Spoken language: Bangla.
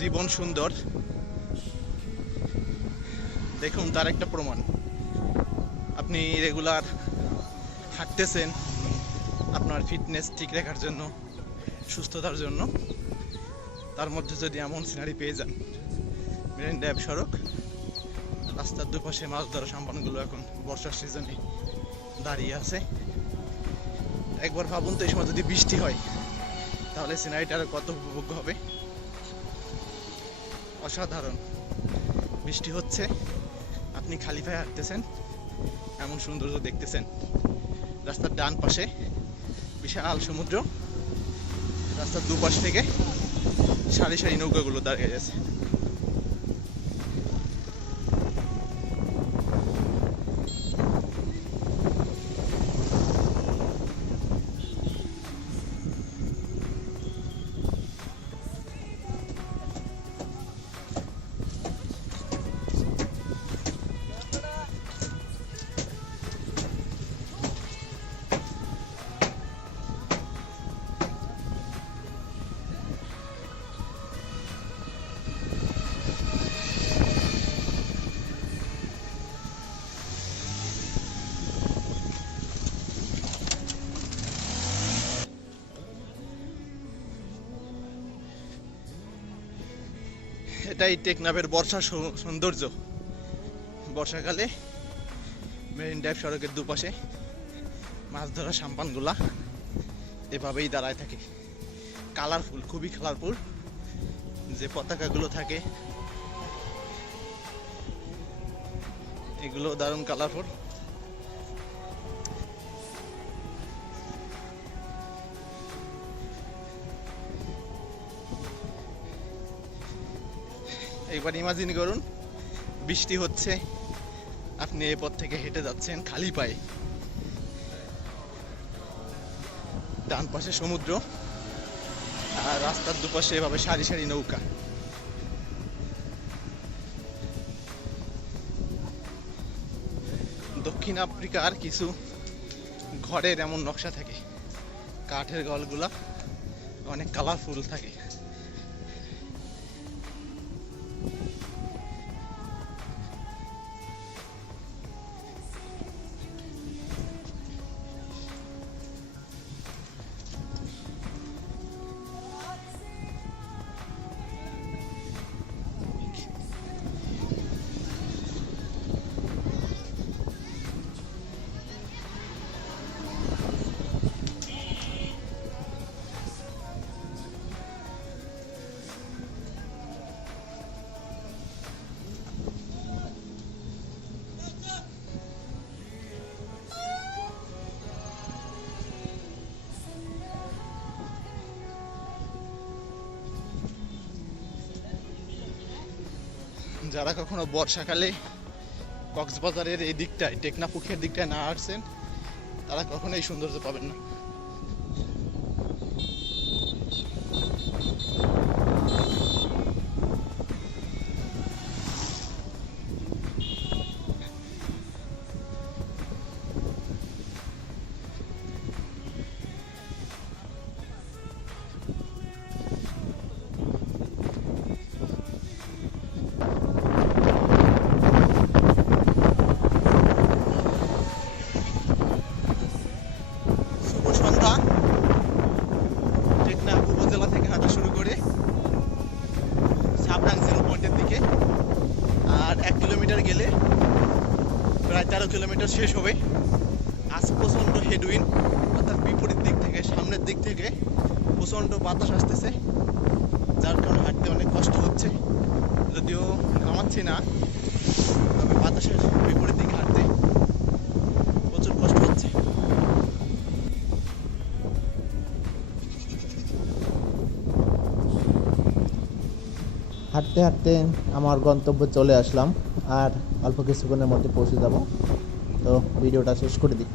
জীবন সুন্দর, দেখুন তার একটা প্রমাণ। আপনি রেগুলার হাঁটতেছেন আপনার ফিটনেস ঠিক রাখার জন্য, সুস্থতার জন্য, তার মধ্যে যদি এমন সিনারি পেয়ে যান, মেরিন ড্রাইভ সড়ক, রাস্তার দুপাশে মাছ ধরা সাম্পানগুলো এখন বর্ষার সিজনে দাঁড়িয়ে আছে। একবার ভাবুন তো, এই সময় যদি বৃষ্টি হয় তাহলে সিনারিটা আরো কত উপভোগ্য হবে। অসাধারণ। বৃষ্টি হচ্ছে, আপনি খালি পায়ে হাঁটতেছেন, এমন সৌন্দর্য দেখতেছেন। রাস্তার ডান পাশে বিশাল সমুদ্র, রাস্তার দুপাশ থেকে সারি সারি নৌকাগুলো দাঁড়িয়ে গেছে। এটাই টেকনাফের বর্ষার সৌন্দর্য। বর্ষাকালে মেরিন ড্রাইভ সড়কের দুপাশে মাছ ধরা সাম্পানগুলা এভাবেই দাঁড়ায় থাকে। কালারফুল, খুবই কালারফুল। যে পতাকাগুলো থাকে এগুলো দারুণ কালারফুল। একবার ইমাজিন করুন, বৃষ্টি হচ্ছে, আপনি এই পথ থেকে হেঁটে যাচ্ছেন খালি পায়ে, ডান পাশে সমুদ্র আর রাস্তার দুপাশে এভাবে সারি সারি নৌকা। দক্ষিণ আফ্রিকার কিছু ঘরের এমন নকশা থাকে, কাঠের ঘরগুলা অনেক কালারফুল থাকে। যারা কখনো বর্ষাকালে কক্সবাজারের এই দিকটায়, টেকনাফুকের দিকটায় না আসছেন, তারা কখনোই সৌন্দর্য পাবেন না। আর 1 কিলোমিটার গেলে প্রায় 13 কিলোমিটার শেষ হবে। আজ প্রচণ্ড হেডউইন্ড, অর্থাৎ বিপরীত দিক থেকে, সামনের দিক থেকে প্রচণ্ড বাতাস আসতেছে, যার কারণে হাঁটতে অনেক কষ্ট হচ্ছে। যদিও নামাচ্ছি না, তবে বাতাসের বিপরীত দিকে হাঁটতে প্রচুর কষ্ট হচ্ছে। হাঁটতে হাঁটতে আমার গন্তব্যে চলে আসলাম, আর অল্প কিছুক্ষণের মধ্যে পৌঁছে যাব। তো ভিডিওটা শেষ করে দিই।